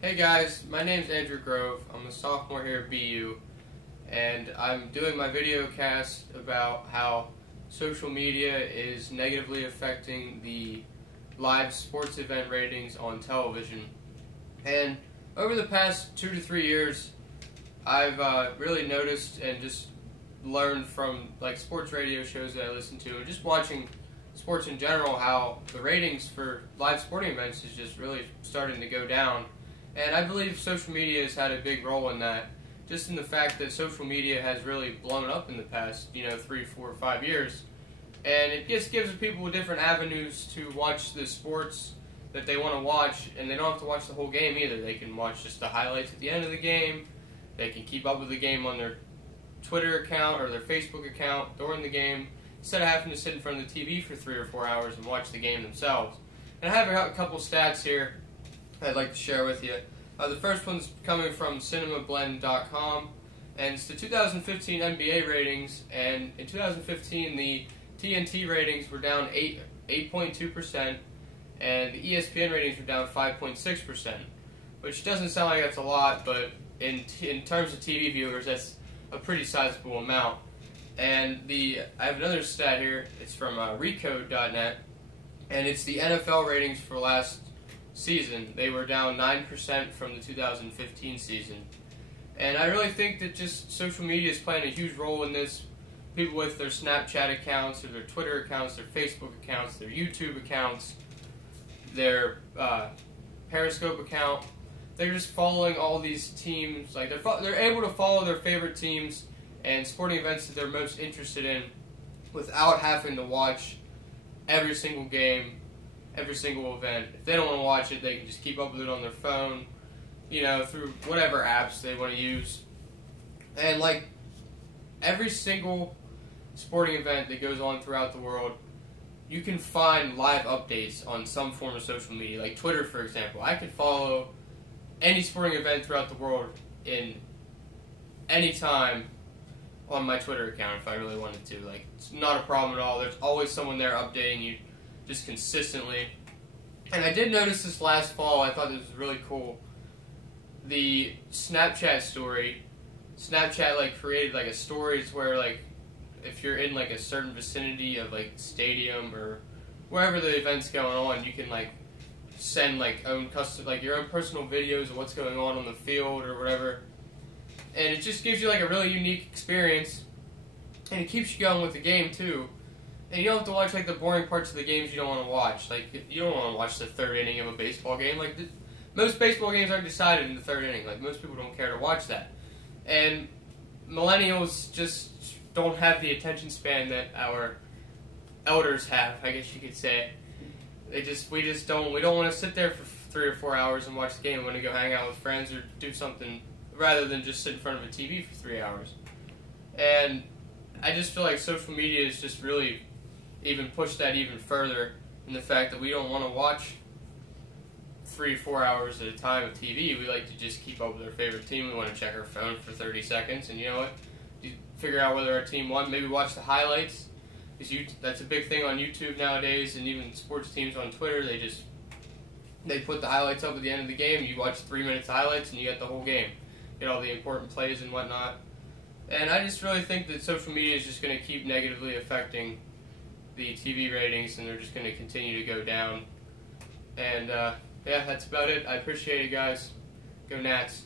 Hey guys, my name's Andrew Grove. I'm a sophomore here at BU, and I'm doing my video cast about how social media is negatively affecting the live sports event ratings on television. And over the past 2 to 3 years, I've really noticed and just learned from sports radio shows that I listen to, and just watching sports in general, how the ratings for live sporting events is just really starting to go down. And I believe social media has had a big role in that, just in the fact that social media has really blown up in the past, 3, 4, 5 years. And it just gives people different avenues to watch the sports that they want to watch, and they don't have to watch the whole game either. They can watch just the highlights at the end of the game. They can keep up with the game on their Twitter account or their Facebook account during the game, instead of having to sit in front of the TV for 3 or 4 hours and watch the game themselves. And I have a couple stats here I'd like to share with you. The first one's coming from cinemablend.com, and it's the 2015 NBA ratings, and in 2015 the TNT ratings were down 8.2%, and the ESPN ratings were down 5.6%, which doesn't sound like that's a lot, but in terms of TV viewers, that's a pretty sizable amount. And I have another stat here. It's from Recode.net, and it's the NFL ratings for last season. They were down 9% from the 2015 season. And I really think that just social media is playing a huge role in this. People with their Snapchat accounts, or their Twitter accounts, their Facebook accounts, their YouTube accounts, their Periscope account, they're just following all these teams. They're able to follow their favorite teams and sporting events that they're most interested in without having to watch every single game, every single event. If they don't want to watch it, they can just keep up with it on their phone, through whatever apps they want to use. And every single sporting event that goes on throughout the world, you can find live updates on some form of social media, like Twitter, for example. I could follow any sporting event throughout the world in any time on my Twitter account if I really wanted to. It's not a problem at all. There's always someone there updating you just consistently. And I did notice this last fall. I thought this was really cool. The Snapchat story. Snapchat created a stories where if you're in a certain vicinity of stadium or wherever the event's going on, you can send own custom your own personal videos of what's going on the field or whatever. And it just gives you a really unique experience, and it keeps you going with the game too. And you don't have to watch the boring parts of the games you don't want to watch. You don't want to watch the third inning of a baseball game. Most baseball games aren't decided in the third inning. Most people don't care to watch that. And millennials just don't have the attention span that our elders have, I guess you could say. We don't want to sit there for 3 or 4 hours and watch the game. We want to go hang out with friends or do something rather than just sit in front of a TV for 3 hours. And I just feel like social media has just really even pushed that even further, in the fact that we don't want to watch 3 or 4 hours at a time of TV. We like to just keep up with our favorite team. We want to check our phone for 30 seconds, and you know what? You figure out whether our team won. Maybe watch the highlights. That's a big thing on YouTube nowadays, and even sports teams on Twitter. They put the highlights up at the end of the game. You watch 3 minutes of highlights, and you get the whole game. Get all the important plays and whatnot. And I just really think that social media is just going to keep negatively affecting the TV ratings, and they're just going to continue to go down. And yeah, that's about it. I appreciate it, guys. Go Nats.